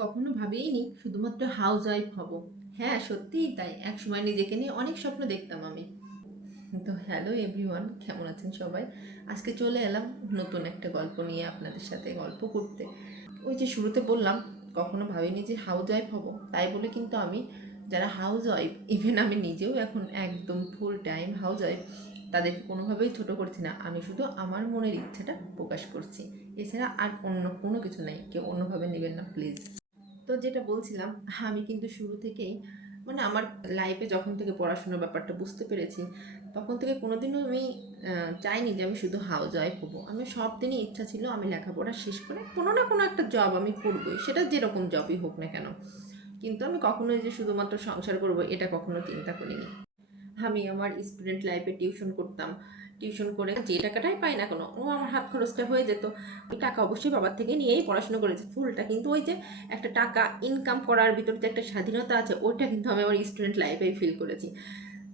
কখনো ভাবিনি শুধুমাত্র হাউস ওয়াইফ হব। হ্যাঁ, সত্যিই তাই। একসময় নিজেকে নিয়ে অনেক স্বপ্ন দেখতাম আমি। তো হ্যালো এভরিওয়ান, কেমন আছেন সবাই? আজকে চলে এলাম নতুন একটা গল্প নিয়ে আপনাদের সাথে গল্প করতে। ওই যে শুরুতে বললাম, কখনো ভাবিনি যে হাউস ওয়াইফ হব। তাই বলে কিন্তু আমি, যারা হাউস ওয়াইফ, ইভেন আমি নিজেও এখন একদম ফুল টাইম হাউস ওয়াইফ, তাদেরকে কোনোভাবেই ছোট করছি না। আমি শুধু আমার মনের ইচ্ছাটা প্রকাশ করছি, এছাড়া আর অন্য কোনো কিছু নাই। কেউ অন্যভাবে নেবেন না প্লিজ। তো যেটা বলছিলাম, আমি কিন্তু শুরু থেকেই, মানে আমার লাইফে যখন থেকে পড়াশোনার ব্যাপারটা বুঝতে পেরেছি, তখন থেকে কোনোদিনও আমি চাইনি যে আমি শুধু হাউস ওয়াইফ হবো। আমি সব দিনই ইচ্ছা ছিল আমি লেখাপড়া শেষ করে কোনো না কোনো একটা জব আমি করবোই, সেটা যেরকম জবই হোক না কেন। কিন্তু আমি কখনোই যে শুধুমাত্র সংসার করবো এটা কখনো চিন্তা করিনি। আমি আমার স্টুডেন্ট লাইফে টিউশন করতাম। টিউশন করে যে টাকাটাই পাই না কোনো, ও আমার হাত খরচটা হয়ে যেত। ওই টাকা অবশ্যই বাবার থেকে নিয়েই পড়াশোনা করেছি ফুলটা, কিন্তু ওই যে একটা টাকা ইনকাম করার ভিতর যে একটা স্বাধীনতা আছে, ওইটা কিন্তু আমি আমার স্টুডেন্ট লাইফেই ফিল করেছি।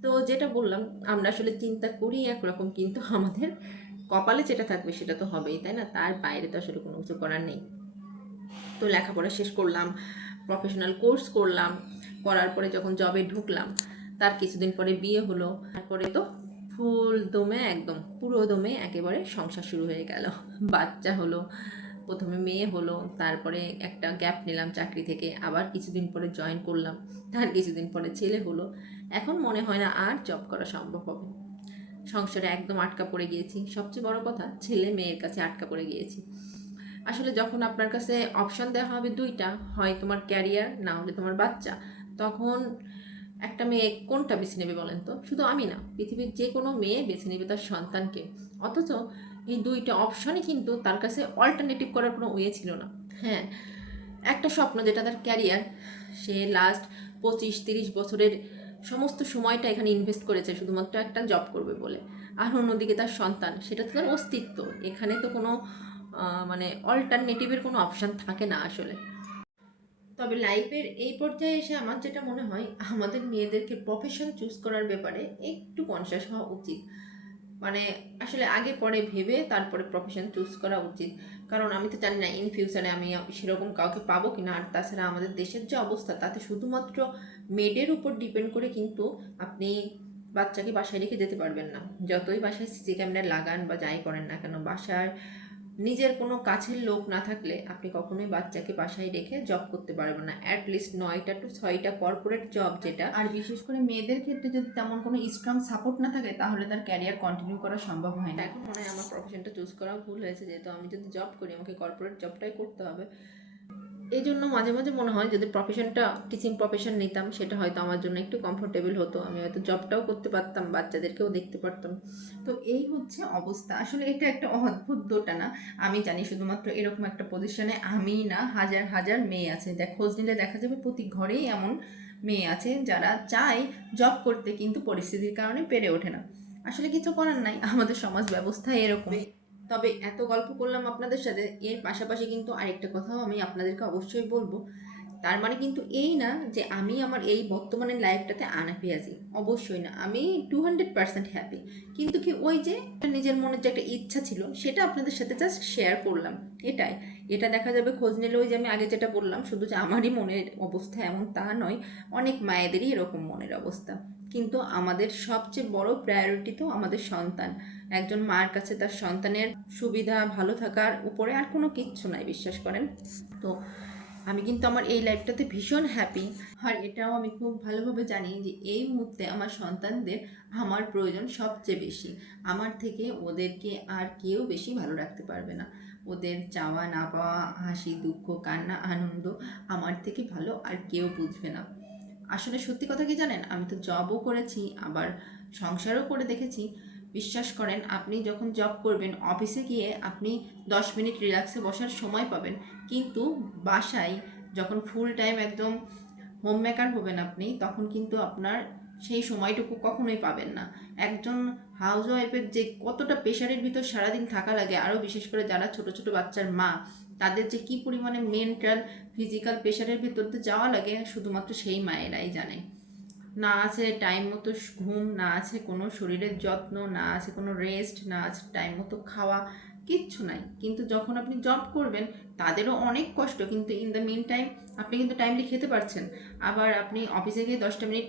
তো যেটা বললাম, আমরা আসলে চিন্তা করি একরকম, কিন্তু আমাদের কপালে যেটা থাকবে সেটা তো হবেই, তাই না? তার বাইরে তো আসলে কোনো কিছু করার নেই। তো লেখাপড়া শেষ করলাম, প্রফেশনাল কোর্স করলাম, করার পরে যখন জবে ঢুকলাম, তার কিছুদিন পরে বিয়ে হলো। তারপরে তো ফুল দমে, একদম পুরো দমে একেবারে সংসার শুরু হয়ে গেল। বাচ্চা হলো, প্রথমে মেয়ে হলো, তারপরে একটা গ্যাপ নিলাম চাকরি থেকে, আবার কিছুদিন পরে জয়েন করলাম, তার কিছুদিন পরে ছেলে হলো। এখন মনে হয় না আর জব করা সম্ভব হবে। সংসারে একদম আটকা পড়ে গিয়েছি। সবচেয়ে বড় কথা, ছেলে মেয়ের কাছে আটকা পড়ে গিয়েছি। আসলে যখন আপনার কাছে অপশন দেওয়া হবে দুইটা, হয় তোমার ক্যারিয়ার না হলে তোমার বাচ্চা, তখন একটা মেয়ে কোনটা বেছে নেবে বলেন তো? শুধু আমি না, পৃথিবীর যে কোনো মেয়ে বেছে নেবে তার সন্তানকে। অথচ এই দুইটা অপশনই কিন্তু তার কাছে অল্টারনেটিভ করার কোনো ওয়ে ছিল না। হ্যাঁ, একটা স্বপ্ন যেটা তার ক্যারিয়ার, সে লাস্ট 25-30 বছরের সমস্ত সময়টা এখানে ইনভেস্ট করেছে শুধুমাত্র একটা জব করবে বলে। আর অন্যদিকে তার সন্তান, সেটা তো তার অস্তিত্ব। এখানে তো কোনো মানে অল্টারনেটিভের কোনো অপশান থাকে না আসলে। তবে লাইফের এই পর্যায়ে এসে আমার যেটা মনে হয়, আমাদের মেয়েদেরকে প্রফেশন চুজ করার ব্যাপারে একটু কনসিয়াস হওয়া উচিত। মানে আসলে আগে পরে ভেবে তারপরে প্রফেশন চুজ করা উচিত। কারণ আমি তো জানি না ইন ফিউচারে আমি সেরকম কাউকে পাবো কিনা। আর তাছাড়া আমাদের দেশের যে অবস্থা, তাতে শুধুমাত্র মেডের উপর ডিপেন্ড করে কিন্তু আপনি বাচ্চাকে বাসায় রেখে যেতে পারবেন না। যতই বাসায় সিসি ক্যামেরা লাগান বা যাই করেন না কেন, বাসার নিজের কোনো কাছের লোক না থাকলে আপনি কখনোই বাচ্চাকে বাসায় রেখে জব করতে পারবেন না। অ্যাটলিস্ট 9টা to 6টা কর্পোরেট জব যেটা, আর বিশেষ করে মেয়েদের ক্ষেত্রে যদি তেমন কোনো স্ট্রং সাপোর্ট না থাকে, তাহলে তার ক্যারিয়ার কন্টিনিউ করা সম্ভব হয় না। এখন মনে হয় আমার প্রফেশনটা চুজ করাও ভুল হয়েছে, যেহেতু আমি যদি জব করি আমাকে কর্পোরেট জবটাই করতে হবে। এই জন্য মাঝে মাঝে মনে হয় যদি প্রফেশনটা টিচিং প্রফেশন নিতাম, সেটা হয়তো আমার জন্য একটু কমফোর্টেবল হতো। আমি হয়তো জবটাও করতে পারতাম, বাচ্চাদেরকেও দেখতে পারতাম। তো এই হচ্ছে অবস্থা। আসলে এটা একটা অদ্ভুত দোটানা। আমি জানি শুধুমাত্র এরকম একটা পজিশনে আমি না, হাজার হাজার মেয়ে আছে। খোঁজ নিলে দেখা যাবে প্রতি ঘরেই এমন মেয়ে আছে যারা চায় জব করতে, কিন্তু পরিস্থিতির কারণে পেরে ওঠে না। আসলে কিছু করার নাই, আমাদের সমাজ ব্যবস্থা এরকম। তবে এত গল্প করলাম আপনাদের সাথে, এর পাশাপাশি কিন্তু আরেকটা কথাও আমি আপনাদেরকে অবশ্যই বলবো। তার মানে কিন্তু এই না যে আমি আমার এই বর্তমানের লাইফটাতে আনহ্যাপি আছি, অবশ্যই না। আমি 200% হ্যাপি। কিন্তু কি, ওই যে নিজের মনের যে একটা ইচ্ছা ছিল, সেটা আপনাদের সাথে জাস্ট শেয়ার করলাম, এটাই। এটা দেখা যাবে খোঁজ নিলে, ওই যে আমি আগে যেটা বললাম, শুধু যে আমারই মনের অবস্থা এমন তা নয়, অনেক মায়েদেরই এরকম মনের অবস্থা। কিন্তু আমাদের সবচেয়ে বড় প্রায়োরিটি তো আমাদের সন্তান। একজন মার কাছে তার সন্তানের সুবিধা, ভালো থাকার উপরে আর কোনো কিচ্ছু নাই, বিশ্বাস করেন। তো আমি কিন্তু আমার এই লাইফটাতে ভীষণ হ্যাপি। আর এটাও আমি খুব ভালোভাবে জানি যে এই মুহূর্তে আমার সন্তানদের আমার প্রয়োজন সবচেয়ে বেশি। আমার থেকে ওদেরকে আর কেউ বেশি ভালো রাখতে পারবে না। ওদের চাওয়া না পাওয়া, হাসি দুঃখ কান্না আনন্দ, আমার থেকে ভালো আর কেউ বুঝবে না। আসলে সত্যি কথা কি জানেন, আমি তো জবও করেছি, আবার সংসারও করে দেখেছি। বিশ্বাস করেন, আপনি যখন জব করবেন, অফিসে গিয়ে আপনি 10 মিনিট রিল্যাক্সে বসার সময় পাবেন, কিন্তু বাসায় যখন ফুল টাইম একদম হোম মেকার হবেন আপনি, তখন কিন্তু আপনার সেই সময়টুকু কখনোই পাবেন না। একজন হাউস ওয়াইফের যে কতটা প্রেশারের ভিতর সারাদিন থাকা লাগে, আরও বিশেষ করে যারা ছোট ছোট বাচ্চার মা, তাদের যে কী পরিমাণে মেন্টাল ফিজিক্যাল প্রেশারের ভিতর দিয়ে যাওয়া লাগে, শুধুমাত্র সেই মায়েরাই জানে। না আছে টাইম মতো ঘুম, না আছে কোনো শরীরের যত্ন, না আছে কোনো রেস্ট, না আছে টাইম মতো খাওয়া, কিচ্ছু নাই। কিন্তু যখন আপনি জব করবেন তাদেরও অনেক কষ্ট, কিন্তু ইন দ্য মিন টাইম আপনি কিন্তু টাইমলি খেতে পারছেন, আবার আপনি অফিসে গিয়ে 10টা মিনিট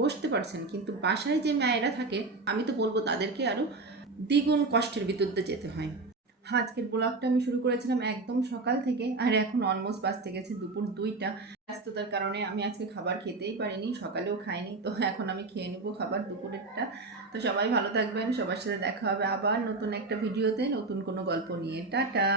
বসতে পারছেন। কিন্তু বাসায় যে মায়েরা থাকে আমি তো বলবো তাদেরকে আরও দ্বিগুণ কষ্টের ভিতর দিয়ে যেতে হয়। আজকের ব্লগটা আমি শুরু করেছিলাম একদম সকাল থেকে, আর এখন অলমোস্ট বাজতে গেছে দুপুর 2টা। ব্যস্ততার কারণে আমি আজকে খাবার খেতেই পারিনি, সকালেও খাইনি, তো এখন আমি খেয়ে নেবো খাবার দুপুরেরটা। তো সবাই ভালো থাকবেন, সবার সাথে দেখা হবে আবার নতুন একটা ভিডিওতে নতুন কোনো গল্প নিয়ে। টাটা।